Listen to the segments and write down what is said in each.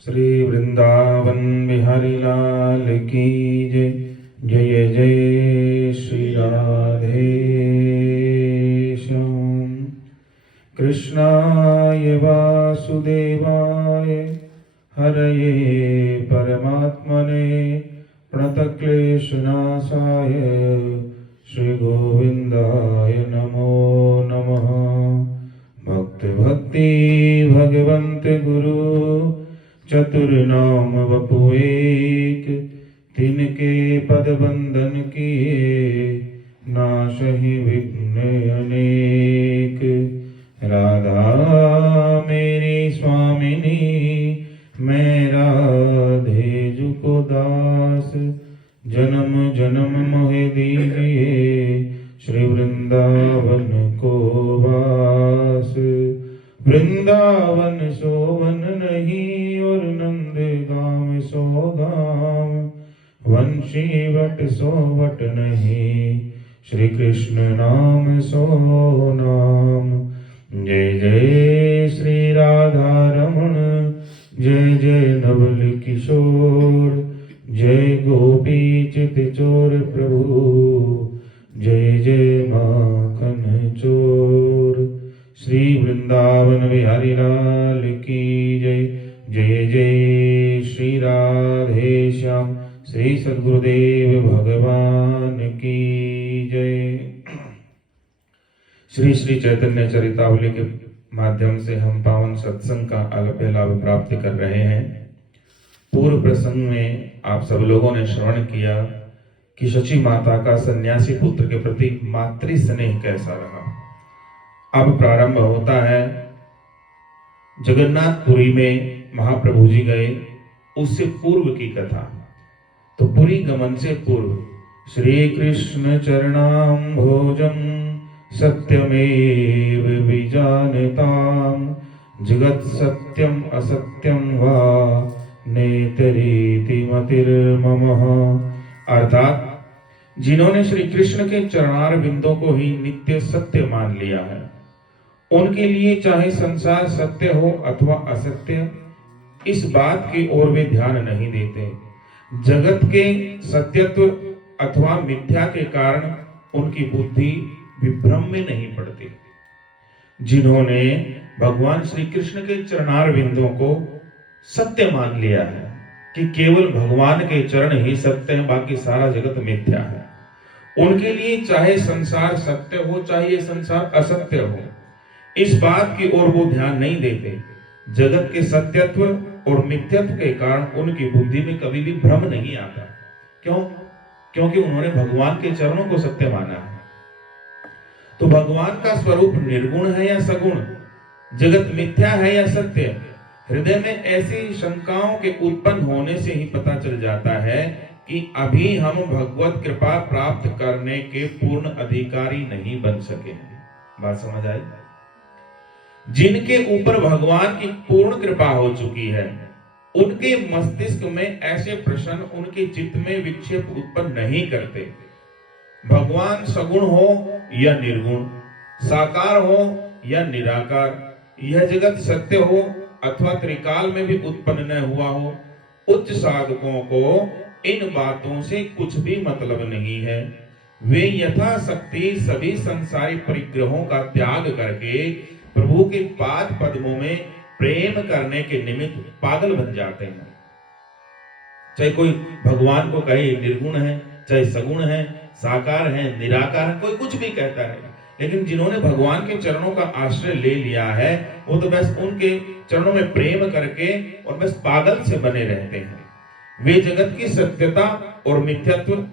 श्री वृंदावन बिहारी लाल की जय। जय जय श्री राधे श्याम। कृष्णाय वासुदेवाय हरये परमात्मने प्रणतक्लेशनाशाय श्री गोविंदाय नमो नमः। भक्त भक्ति भगवंत गुरु चतुर्नाम वपु एक, तिनके पद बंधन किए नाशहि विघ्न अनेक। राधा मेरी स्वामिनी मैं राधे जुको दास, जन्म जन्म मोहे दीजिए श्री वृंदावन को वास। वृंदावन सोवन नहीं और नंद गाँव सो गाँव, वंशी वट सो वट नहीं श्री कृष्ण नाम सो नाम। जय जय श्री राधा रमण, जय जय नवल किशोर, जय गोपी चित चोर प्रभु, जय जय माखन चोर। श्री वृंदावन बिहारी लाल की जय। जय जय श्री राधे श्याम। श्री सद्गुरुदेव भगवान की जय। श्री श्री चैतन्य चरितावली के माध्यम से हम पावन सत्संग का अलभ्य लाभ प्राप्त कर रहे हैं। पूर्व प्रसंग में आप सब लोगों ने श्रवण किया कि शची माता का सन्यासी पुत्र के प्रति मातृ स्नेह कैसा रहा। अब प्रारंभ होता है जगन्नाथपुरी में महाप्रभु जी गए, उससे पूर्व की कथा। तो पुरी गमन से पूर्व श्री कृष्ण चरणाम्भोजं सत्यमेव विजानताम्, जगत् सत्यम असत्यम वा नेतरीति मतिर्ममः। अर्थात जिन्होंने श्री कृष्ण के चरणार बिंदों को ही नित्य सत्य मान लिया है, उनके लिए चाहे संसार सत्य हो अथवा असत्य, इस बात की ओर वे ध्यान नहीं देते। जगत के सत्यत्व अथवा मिथ्या के कारण उनकी बुद्धि विभ्रम में नहीं पड़ती। जिन्होंने भगवान श्री कृष्ण के चरणार बिंदों को सत्य मान लिया है कि केवल भगवान के चरण ही सत्य है, बाकी सारा जगत मिथ्या है, उनके लिए चाहे संसार सत्य हो चाहे ये संसार असत्य हो, इस बात की ओर वो ध्यान नहीं देते। जगत के सत्यत्व और मिथ्यत्व के कारण उनकी बुद्धि में कभी भी भ्रम नहीं आता। क्यों? क्योंकि उन्होंने भगवान के चरणों को सत्य माना है। तो भगवान का स्वरूप निर्गुण है या सगुण, जगत मिथ्या है या सत्य, हृदय में ऐसी शंकाओं के उत्पन्न होने से ही पता चल जाता है कि अभी हम भगवत कृपा प्राप्त करने के पूर्ण अधिकारी नहीं बन सके हैं। बात समझ आई? जिनके ऊपर भगवान की पूर्ण कृपा हो चुकी है, उनके मस्तिष्क में ऐसे प्रश्न उनके चित्त में विक्षेप उत्पन्न नहीं करते। भगवान सगुण हो या निर्गुण, साकार हो या निराकार, यह जगत सत्य हो अथवा त्रिकाल में भी उत्पन्न न हुआ हो, उच्च साधकों को इन बातों से कुछ भी मतलब नहीं है। वे यथाशक्ति सभी संसारी परिग्रहों का त्याग करके प्रभु के पाद पद्मों में प्रेम करने के निमित्त पागल बन जाते हैं। चाहे कोई भगवान को कहे निर्गुण है, चाहे सगुण है, साकार है, निराकार है, कोई कुछ भी कहता है, लेकिन जिन्होंने भगवान के चरणों का आश्रय ले लिया है, वो तो बस उनके चरणों में प्रेम करके और बस पागल से बने रहते हैं। वे जगत की सत्यता और मिथ्यत्व,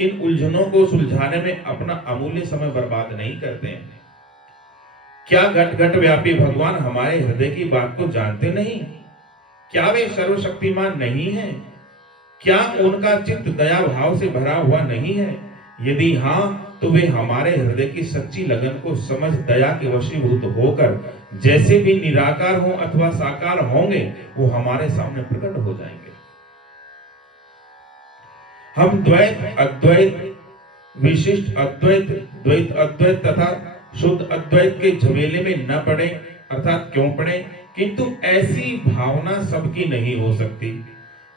इन उलझनों को सुलझाने में अपना अमूल्य समय बर्बाद नहीं करते हैं। क्या घट घट व्यापी भगवान हमारे हृदय की बात को जानते नहीं? क्या वे सर्वशक्तिमान नहीं है? क्या उनका चित्त दया भाव से भरा हुआ नहीं है? यदि हाँ, तो वे हमारे हृदय की सच्ची लगन को समझ दया के वशीभूत होकर जैसे भी निराकार हो अथवा साकार होंगे, वो हमारे सामने प्रकट हो जाएंगे। हम द्वैत अद्वैत, विशिष्ट अद्वैत, द्वैत अद्वैत तथा शुद्ध अद्वैत के झमेले में न पड़े। अर्थात क्यों पड़े? किंतु ऐसी भावना सबकी नहीं हो सकती।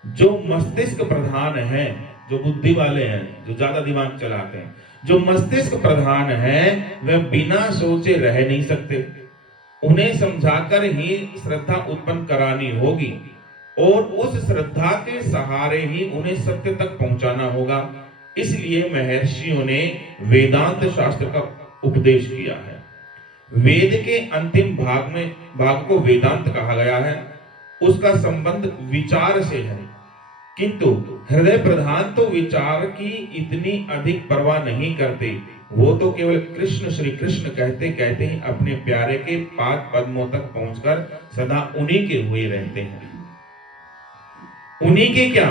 जो मस्तिष्क प्रधान है, जो बुद्धि वाले हैं, जो ज्यादा दिमाग चलाते हैं, जो मस्तिष्क प्रधान है, वे बिना सोचे रह नहीं सकते। उन्हें समझाकर ही श्रद्धा उत्पन्न करानी होगी और उस श्रद्धा के सहारे ही उन्हें सत्य तक पहुंचाना होगा। इसलिए महर्षियों ने वेदांत शास्त्र का उपदेश किया है। वेद के अंतिम भाग को वेदांत कहा गया है। उसका संबंध विचार से है, किंतु हृदय प्रधान तो विचार की इतनी अधिक परवाह नहीं करते। वो तो केवल कृष्ण, श्री कृष्ण कहते कहते ही अपने प्यारे के पाद पद्मों तक पहुंचकर सदा उन्हीं के हुए रहते हैं। उन्हीं के क्या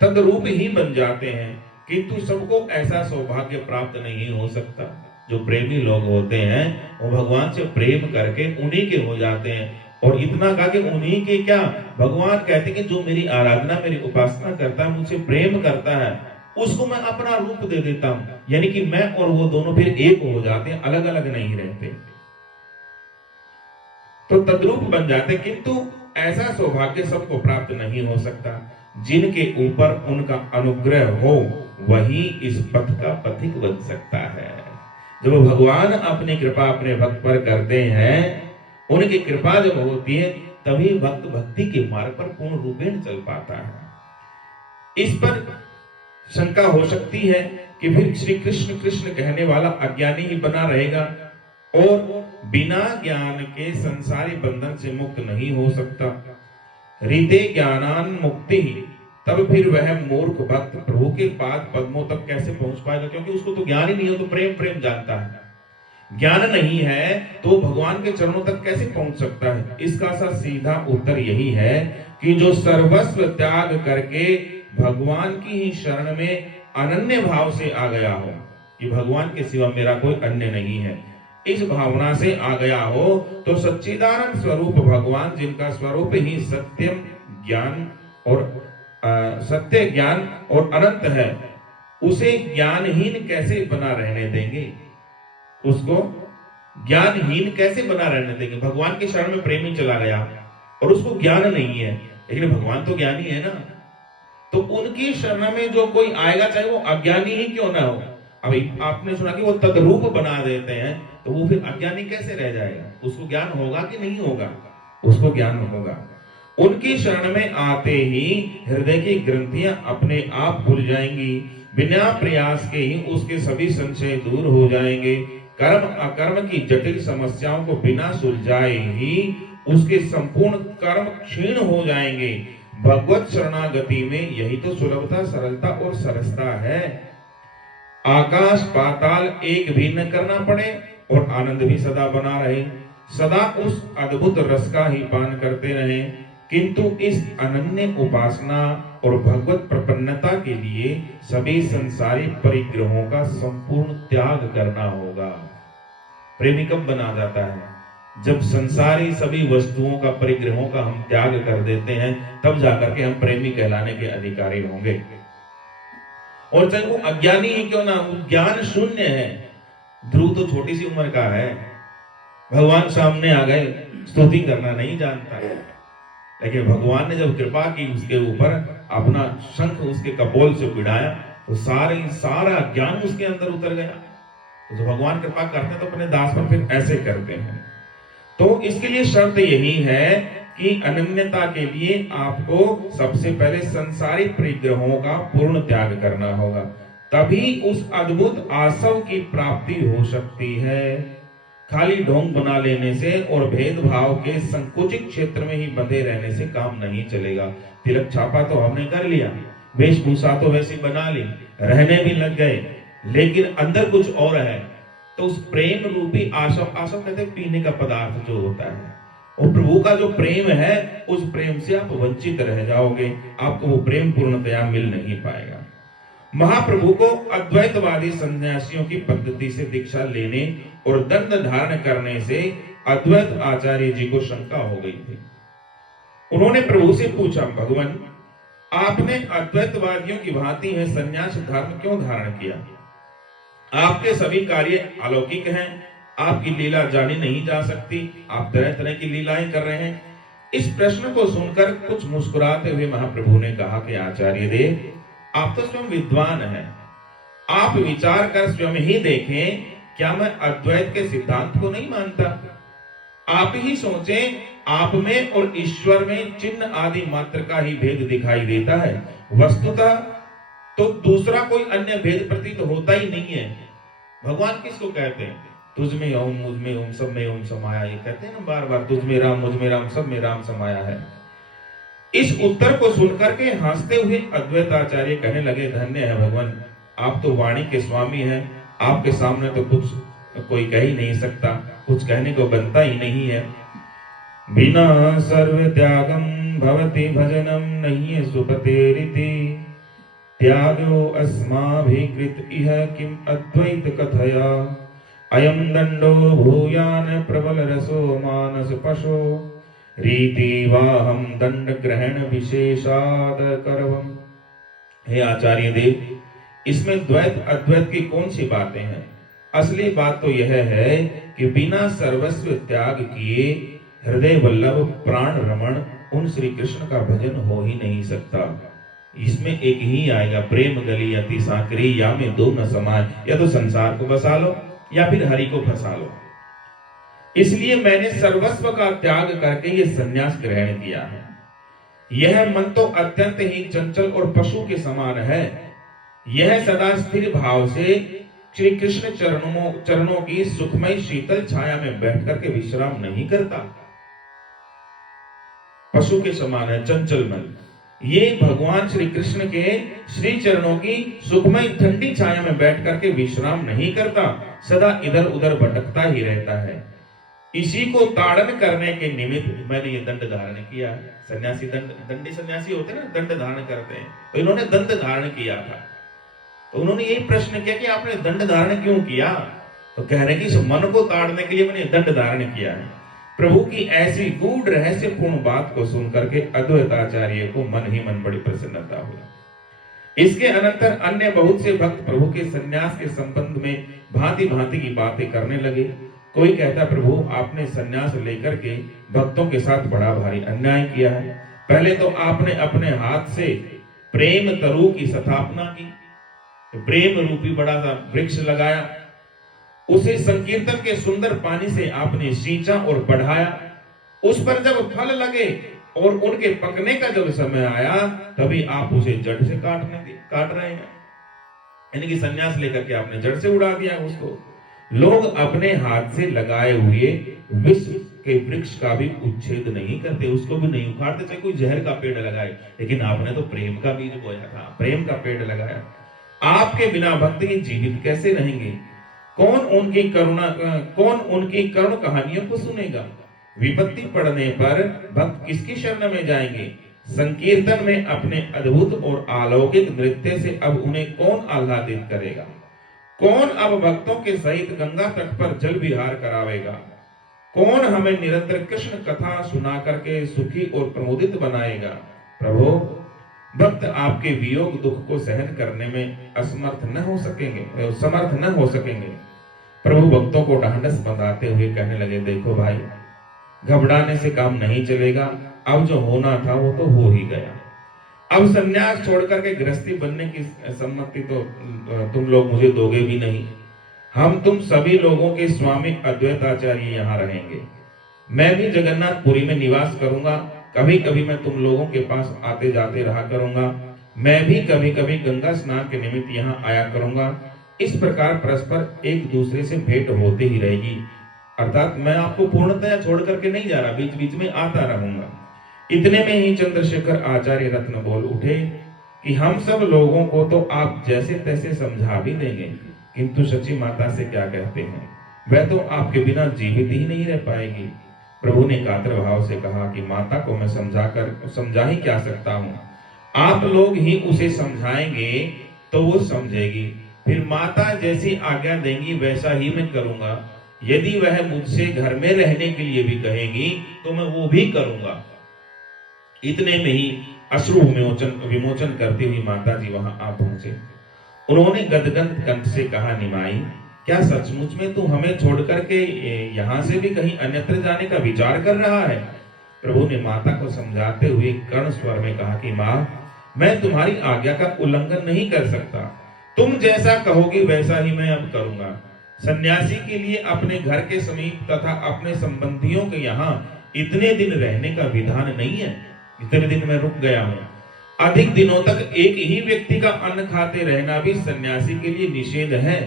तद्रूप ही बन जाते हैं। किंतु सबको ऐसा सौभाग्य प्राप्त नहीं हो सकता। जो प्रेमी लोग होते हैं वो भगवान से प्रेम करके उन्हीं के हो जाते हैं। और इतना कहा कि उन्हीं के क्या, भगवान कहते हैं कि जो मेरी आराधना, मेरी उपासना करता है, मुझसे प्रेम करता है, उसको मैं अपना रूप दे देता हूं। यानी कि मैं और वो दोनों फिर एक हो जाते हैं, अलग अलग नहीं रहते, तो तद्रूप बन जाते। किंतु ऐसा सौभाग्य सबको प्राप्त नहीं हो सकता। जिनके ऊपर उनका अनुग्रह हो वही इस पथ का पथिक बन सकता है। जब भगवान अपनी कृपा अपने भक्त पर करते हैं, उनकी कृपा जब होती है, तभी भक्त भक्ति के मार्ग पर पूर्ण रूपेण चल पाता है। इस पर शंका हो सकती है कि फिर श्री कृष्ण कृष्ण कहने वाला अज्ञानी ही बना रहेगा और बिना ज्ञान के संसारी बंधन से मुक्त नहीं हो सकता। हृदय ज्ञानान मुक्ति ही, तब फिर वह मूर्ख भक्त प्रभु के पाद पद्मों तक कैसे पहुंच पाएगा? क्योंकि उसको तो ज्ञान ही नहीं हो, तो प्रेम प्रेम जानता है। ज्ञान नहीं है तो भगवान के चरणों तक कैसे पहुंच सकता है? इसका सा सीधा उत्तर यही है कि जो सर्वस्व त्याग करके भगवान की ही शरण में अनन्य भाव से आ गया हो कि भगवान के सिवा मेरा कोई अन्य नहीं है, इस भावना से आ गया हो, तो सच्चिदानंद स्वरूप भगवान, जिनका स्वरूप ही सत्यम ज्ञान और सत्य ज्ञान और अनंत है, उसे ज्ञानहीन कैसे बना रहने देंगे? उसको ज्ञानहीन कैसे बना रहने देंगे? भगवान के शरण में प्रेमी चला गया और उसको ज्ञान नहीं है, लेकिन भगवान तो ज्ञानी है ना। तो उनकी शरण में जो कोई आएगा, चाहे वो अज्ञानी ही क्यों ना हो, अभी आपने सुना कि वो तद्रूप बना देते हैं, तो वो फिर अज्ञानी कैसे रह जाएगा? उसको ज्ञान होगा कि नहीं होगा? उसको ज्ञान होगा। उनकी शरण में आते ही हृदय की ग्रंथियां अपने आप खुल जाएंगी। बिना प्रयास के ही उसके सभी संशय दूर हो जाएंगे। कर्म अकर्म की जटिल समस्याओं को बिना सुलझाए ही उसके संपूर्ण कर्म क्षीण हो जाएंगे। भगवत शरणागति में यही तो सुलभता, सरलता और सरसता है। आकाश पाताल एक भी न करना पड़े और आनंद भी सदा बना रहे, सदा उस अद्भुत रस का ही पान करते रहे। किंतु इस अनन्य उपासना और भगवत प्रपन्नता के लिए सभी संसारी परिग्रहों का संपूर्ण त्याग करना होगा। प्रेमी कब बना जाता है? जब संसारी सभी वस्तुओं का, परिग्रहों का हम त्याग कर देते हैं, तब जाकर के हम प्रेमी कहलाने के अधिकारी होंगे। और चाहे वो अज्ञानी ही क्यों ना हो, ज्ञान शून्य है। ध्रुव तो छोटी सी उम्र का है, भगवान सामने आ गए, स्तुति करना नहीं जानता है, लेकिन भगवान ने जब कृपा की उसके ऊपर, अपना शंख उसके कपोल से भिड़ाया, तो सारा ज्ञान उसके अंदर उतर गया। तो जो भगवान कृपा करते हैं तो अपने दास पर फिर ऐसे करते हैं। तो इसके लिए शर्त यही है कि अनन्यता के लिए आपको सबसे पहले संसारी परिग्रहों का पूर्ण त्याग करना होगा, तभी उस अद्भुत आसव की प्राप्ति हो सकती है। खाली ढोंग बना लेने से और भेदभाव के संकुचित क्षेत्र में ही बंधे रहने से काम नहीं चलेगा। तिलक छापा तो हमने कर लिया, वेशभूषा तो वैसी बना ली, रहने भी लग गए, लेकिन अंदर कुछ और है। तो उस प्रेम रूपी आसव, आसव कहते हैं पीने का पदार्थ जो होता है, और प्रभु का जो प्रेम है, उस प्रेम से आप वंचित रह जाओगे, आपको वो प्रेम पूर्णतया मिल नहीं पाएगा। महाप्रभु को अद्वैतवादी सन्यासियों की पद्धति से दीक्षा लेने और दंड धारण करने से अद्वैत आचार्य जी को शंका हो गई थी। उन्होंने प्रभु से पूछा, भगवान आपने अद्वैतवादियों की भांति है सन्यास धर्म क्यों धारण किया? आपके सभी कार्य अलौकिक हैं, आपकी लीला जानी नहीं जा सकती, आप तरह तरह की लीलाएं कर रहे हैं। इस प्रश्न को सुनकर कुछ मुस्कुराते हुए महाप्रभु ने कहा कि आचार्य देव, आप तो स्वयं विद्वान हैं, आप विचार कर स्वयं ही देखें, क्या मैं अद्वैत के सिद्धांत को नहीं मानता? आप ही सोचें, आप में और ईश्वर में चिन्ह आदि मात्र का ही भेद दिखाई देता है, वस्तुतः तो दूसरा कोई अन्य भेद प्रतीत होता ही नहीं है। भगवान किसको कहते हैं? तुझ में ओम, मुझ में ओम, सब में ओम समाया, ये कहते हैं ना बार बार, तुझ में राम, मुझ में राम, सब में राम समाया है। इस उत्तर को सुनकर के हंसते हुए अद्वैत आचार्य कहने लगे, धन्य है भगवान, आप तो वाणी के स्वामी हैं, आपके सामने तो कुछ कोई कह ही नहीं सकता, कुछ कहने को बनता ही नहीं है। बिना सर्व त्यागम भवति भजनम नहीं सुपतेरिति, त्यागो अस्माभिकृत इह किम अद्वैत कथया, अयम दंडो भूयान प्रबल रसो मानस पशो, रीति वाहम दंड ग्रहण विशेषाद करवम। हे आचार्य देव, इसमें द्वैत अद्वैत की कौन सी बातें हैं? असली बात तो यह है कि बिना सर्वस्व त्याग किए हृदय वल्लभ प्राण रमण उन श्री कृष्ण का भजन हो ही नहीं सकता। इसमें एक ही आएगा, प्रेम गली अति साकरी, या में दो न समाय, या तो संसार को बसा लो या फिर हरि को फंसा लो। इसलिए मैंने सर्वस्व का त्याग करके ये संन्यास ग्रहण किया है। यह मन तो अत्यंत ही चंचल और पशु के समान है, यह सदा स्थिर भाव से श्री कृष्ण चरणों की सुखमय शीतल छाया में बैठ करके विश्राम नहीं करता। पशु के समान है चंचल मन। ये भगवान श्री कृष्ण के श्री चरणों की सुखमय ठंडी छाया में बैठ करके विश्राम नहीं करता, सदा इधर उधर भटकता ही रहता है। इसी को ताड़न करने के निमित्त मैंने ये दंड धारण किया है। सन्यासी दंडी सन्यासी होते हैं ना, दंड धारण करते हैं, तो इन्होंने दंड धारण किया था। तो उन्होंने यही प्रश्न किया कि आपने दंड धारण क्यों किया? तो कह रहे कि इस मन को ताड़ने के लिए मैंने दंड धारण किया है। प्रभु की ऐसी गूढ़ रहस्यपूर्ण बात को सुनकर के अद्वैताचार्य को मन ही मन बड़ी प्रसन्नता हुई। इसके अनंतर अन्य बहुत से भक्त प्रभु के सन्यास के संबंध में भांति भांति की बातें करने लगे। कोई कहता, प्रभु आपने सन्यास लेकर के भक्तों के साथ बड़ा भारी अन्याय किया है। पहले तो आपने अपने हाथ से प्रेम तरु की स्थापना की, प्रेम रूपी बड़ा सा वृक्ष लगाया, उसे संकीर्तन के सुंदर पानी से आपने सींचा और बढ़ाया। उस पर जब फल लगे और उनके पकने का जब समय आया, तभी आप उसे जड़ से काट रहे हैं। यानी कि सन्यास लेकर के आपने जड़ से उड़ा दिया उसको। लोग अपने हाथ से लगाए हुए विश्व के वृक्ष का भी उच्छेद नहीं करते, उसको भी नहीं उखाड़ते, चाहे कोई जहर का पेड़ लगाए। लेकिन आपने तो प्रेम का बीज बोया था, प्रेम का पेड़ लगाया। आपके बिना भक्त ये जीवित कैसे रहेंगे? कौन उनकी करुण कहानियों को सुनेगा? विपत्ति पड़ने पर भक्त किसकी शरण में जाएंगे? संकीर्तन में अपने अद्भुत और अलौकिक नृत्य से अब उन्हें कौन आह्लादित करेगा? कौन अब भक्तों के सहित गंगा तट पर जल विहार करावेगा? कौन हमें निरंतर कृष्ण कथा सुना करके सुखी और प्रमोदित बनाएगा? प्रभु, भक्त आपके वियोग दुख को सहन करने में समर्थ न हो सकेंगे। प्रभु भक्तों को ढांढस बंधाते हुए कहने लगे, देखो भाई, घबराने से काम नहीं चलेगा। अब जो होना था वो तो हो ही गया। अब सन्यास छोड़ करके गृहस्थी बनने की सम्मति तो तुम लोग मुझे दोगे भी नहीं। हम तुम सभी लोगों के स्वामी अद्वैताचार्य यहाँ रहेंगे। मैं भी जगन्नाथपुरी में निवास करूंगा। कभी कभी मैं तुम लोगों के पास आते जाते रहा करूंगा। मैं भी कभी कभी गंगा स्नान के निमित्त यहाँ आया करूंगा। इस प्रकार परस्पर एक दूसरे से भेंट होते ही रहेगी। अर्थात मैं आपको पूर्णतया छोड़ करके नहीं जा रहा, बीच बीच में आता रहूंगा। इतने में ही चंद्रशेखर आचार्य रत्न बोल उठे कि हम सब लोगों को तो आप जैसे तैसे समझा भी देंगे, किंतु सची माता से क्या कहते हैं? वह तो आपके बिना जीवित ही नहीं रह पाएगी। प्रभु ने कातर भाव से कहा कि माता को मैं समझा ही क्या सकता हूँ। आप लोग ही उसे समझाएंगे तो वो समझेगी। फिर माता जैसी आज्ञा देंगी वैसा ही मैं करूंगा। यदि वह मुझसे घर में रहने के लिए भी कहेगी तो मैं वो भी करूंगा। इतने में ही अश्रु विमोचन करती हुई माता जी वहां आ पहुंचे। उन्होंने गदगद कंठ से कहा, निमाई, क्या सचमुच में तू हमें छोड़ करके यहाँ से भी कहीं अन्यत्र जाने का विचार कर रहा है? प्रभु ने माता को समझाते हुए कर्ण स्वर में कहा कि माँ, मैं तुम्हारी आज्ञा का उल्लंघन नहीं कर सकता। तुम जैसा कहोगी वैसा ही मैं अब करूंगा। सन्यासी के लिए अपने घर के समीप तथा अपने संबंधियों के यहाँ इतने दिन रहने का विधान नहीं है। इतने दिन मैं रुक गया हूँ। अधिक दिनों तक एक ही व्यक्ति का अन्न खाते रहना भी सन्यासी के लिए निषेध है,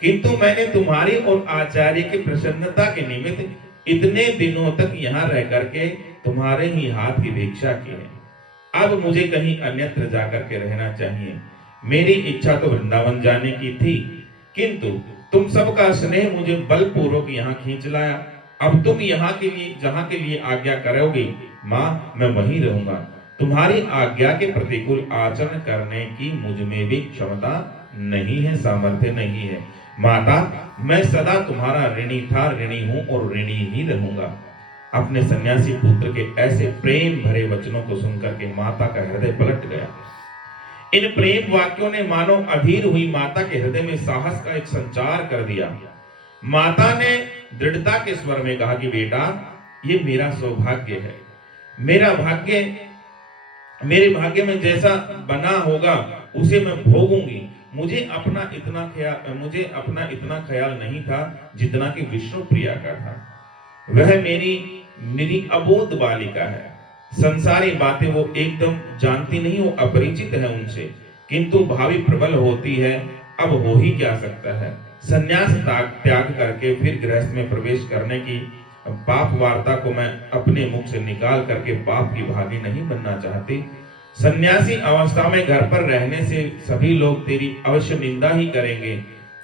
किंतु मैंने तुम्हारी और आचार्य की प्रसन्नता के निमित्त इतने दिनों तक यहाँ रह करके तुम्हारे ही हाथ की भिक्षा की है। अब मुझे कहीं अन्यत्र जाकर के रहना चाहिए। मेरी इच्छा तो वृंदावन जाने की थी, किंतु तुम सबका स्नेह मुझे बलपूर्वक यहाँ खींच लाया। अब तुम यहाँ के लिए जहाँ के लिए आज्ञा करोगे माँ, मैं वहीं रहूंगा। तुम्हारी आज्ञा के प्रतिकूल आचरण करने की मुझ में भी क्षमता नहीं है, सामर्थ्य नहीं है। माता, मैं सदा तुम्हारा ऋणी था, ऋणी हूँ और ऋणी ही रहूंगा। अपने सन्यासी पुत्र के ऐसे प्रेम भरे वचनों को सुनकर के माता का हृदय पलट गया। इन प्रेम वाक्यों ने मानो अधीर हुई माता के हृदय में साहस का एक संचार कर दिया। माता ने दृढ़ता के स्वर में कहा कि बेटा, ये मेरा सौभाग्य है। मेरे भाग्य में जैसा बना होगा उसे मैं भोगूंगी। मुझे अपना इतना ख्याल नहीं था जितना कि विष्णु प्रिया का था। वह मेरी निरी अबोध बालिका है। संसारी बातें वो एकदम जानती नहीं, वो अपरिचित है उनसे, किंतु भावी प्रबल होती है। अब हो ही क्या सकता है। संन्यास त्याग करके फिर गृहस्थ में प्रवेश करने की पाप वार्ता को मैं अपने मुख से निकाल करके पाप की भागी नहीं बनना चाहती। सन्यासी अवस्था में घर पर रहने से सभी लोग तेरी अवश्य निंदा ही करेंगे।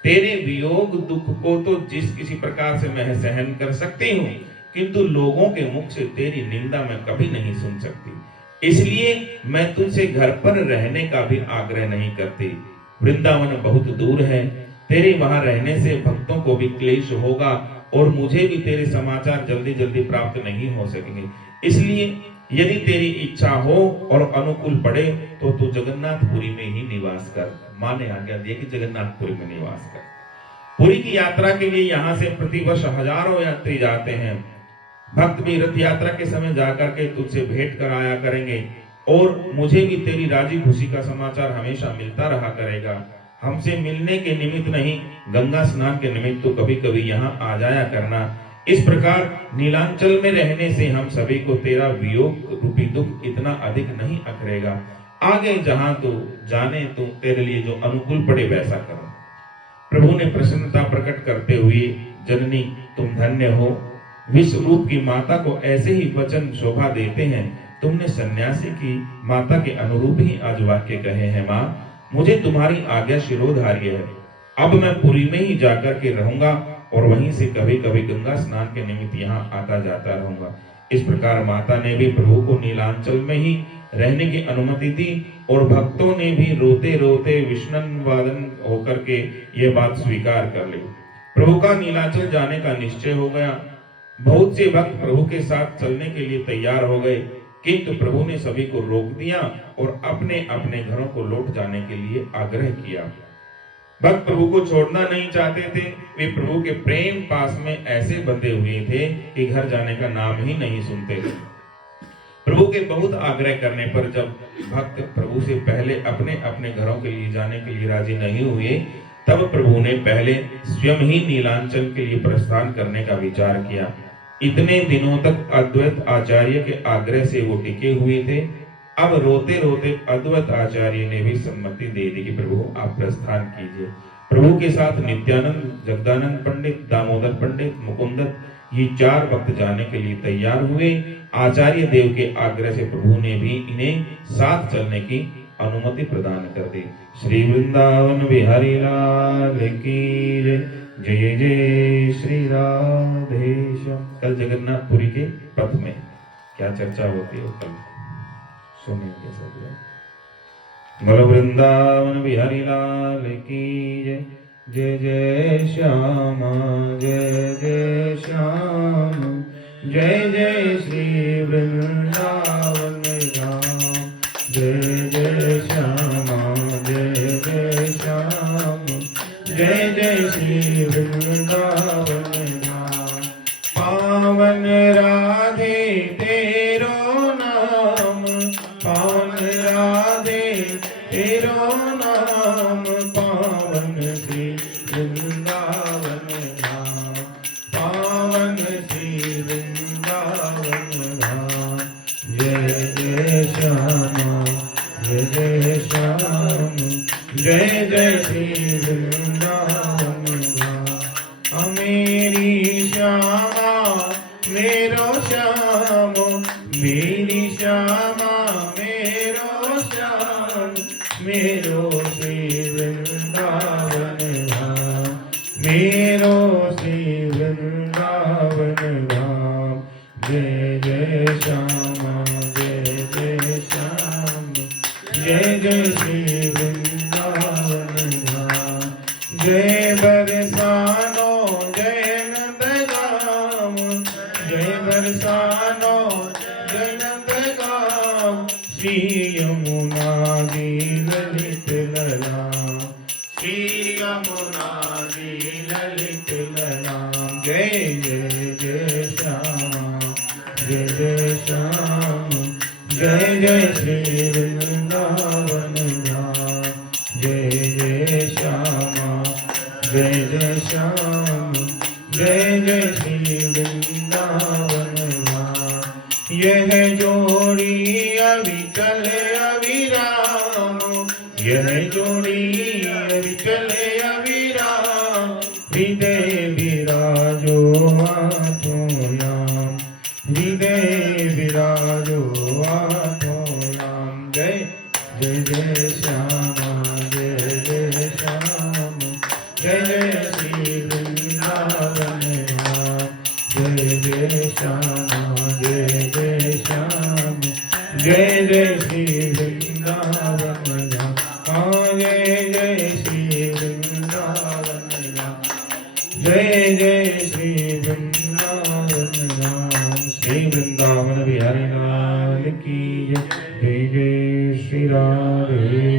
तेरे वियोग दुख को तो जिस किसी प्रकार से मैं सहन कर सकती हूँ, किंतु लोगों के मुख से तेरी निंदा मैं कभी नहीं सुन सकती। इसलिए मैं तुझसे घर पर रहने का भी आग्रह नहीं करती। वृंदावन बहुत दूर है, तेरे वहां रहने से भक्तों को भी क्लेश होगा और मुझे भी तेरे समाचार जल्दी जल्दी प्राप्त नहीं हो सकेंगे। इसलिए यदि तेरी इच्छा हो और अनुकूल पड़े तो तू जगन्नाथपुरी में ही निवास कर। मां ने आज्ञा दी कि जगन्नाथपुरी में निवास कर। पुरी की यात्रा के लिए यहाँ से प्रतिवर्ष हजारों यात्री जाते हैं। भक्त भी रथ यात्रा के समय जाकर के तुझसे भेंट कराया करेंगे और मुझे भी तेरी राजी खुशी का समाचार हमेशा मिलता रहा करेगा। हमसे मिलने के निमित्त नहीं, गंगा स्नान के निमित्त तो कभी कभी यहाँ आ जाया करना। इस प्रकार नीलांचल में रहने से हम सभी को तेरा वियोग रूपी दुख इतना अधिक नहीं अखरेगा। आगे जहां तू जाने तो तेरे लिए जो अनुकूल पड़े वैसा करो। प्रभु ने प्रसन्नता प्रकट करते हुए, जननी तुम धन्य हो। विश्व रूप की माता को ऐसे ही वचन शोभा देते हैं। तुमने सन्यासी की माता के अनुरूप ही आज वाक्य कहे हैं। माँ, मुझे तुम्हारी आज्ञा शिरोधार्य है। अब मैं पुरी में ही जाकर के रहूंगा और वहीं से कभी कभी गंगा स्नान के निमित्त यहाँ आता जाता रहूंगा। इस प्रकार माता ने भी प्रभु को नीलांचल में ही रहने की अनुमति दी और भक्तों ने भी रोते रोते विष्णु वादन होकर के ये बात स्वीकार कर ली। प्रभु का नीलांचल जाने का निश्चय हो गया। बहुत से भक्त प्रभु के साथ चलने के लिए तैयार हो गए, किंतु प्रभु ने सभी को रोक दिया और अपने अपने घरों को लौट जाने के लिए आग्रह किया। भक्त प्रभु को छोड़ना नहीं चाहते थे। वे प्रभु के प्रेम पास में ऐसे बंधे हुए थे कि घर जाने का नाम ही नहीं सुनते थे। प्रभु के बहुत आग्रह करने पर जब भक्त प्रभु से पहले अपने अपने घरों के लिए जाने के लिए राजी नहीं हुए, तब प्रभु ने पहले स्वयं ही नीलांचल के लिए प्रस्थान करने का विचार किया। इतने दिनों तक अद्वैत आचार्य के आग्रह से वो टिके हुए थे। अब रोते रोते अद्वैत आचार्य ने भी सम्मति दे दी कि प्रभु आप प्रस्थान कीजिए। प्रभु के साथ नित्यानंद, जगदानंद पंडित, दामोदर पंडित, मुकुंदत, ये 4 भक्त जाने के लिए तैयार हुए। आचार्य देव के आग्रह से प्रभु ने भी इन्हें साथ चलने की अनुमति प्रदान कर दी। श्री वृंदावन बिहारी लाल की जय। जय जय श्री राधेश्याम। कल जगन्नाथपुरी के पथ में क्या चर्चा होती है कल सुनेंगे सब लोग। बोलो वृंदावन बिहारी लाल की जय। जय जय श्यामा जय जय श्याम। जय जय श्री वृंदावन धाम। जय जय श्यामा जय जय श्याम। जय जय श्री श्यामा मेरो श्याम मेरो श्री वृंदावन धाम मेरो श्री वृंदावन धाम जय जय श्यामा जय जय श्याम जय जय श्री वृंदावन धाम जय बरसानो जय नंदगाम जय बरसानो जय नंदगाम श्री यमुना जी ललित ललाम श्री यमुना जी ललित ललाम जय जय जय श्याम जय जय श्याम जय जय श्री वृंदावन धाम जय जय श्यामा जय जय श्याम जय जय श्री वृंदावन धाम यह जोड़ी अविचल अविराम यह जोड़ी अविचल अविराम हृदय विराजो हाथों याम हृदय विराजो हाथों याम जय जय जय श्यामा जय जय श्याम जय जय श्री वृंदावन धाम जय जय श्यामा जय जय श्याम जय जय श्री वृंदावन धाम जय जय श्री वृंदावन धाम जय जय श्री वृंदावन धाम श्री वृंदावन बिहारी लाल की जय जय जय श्री राधे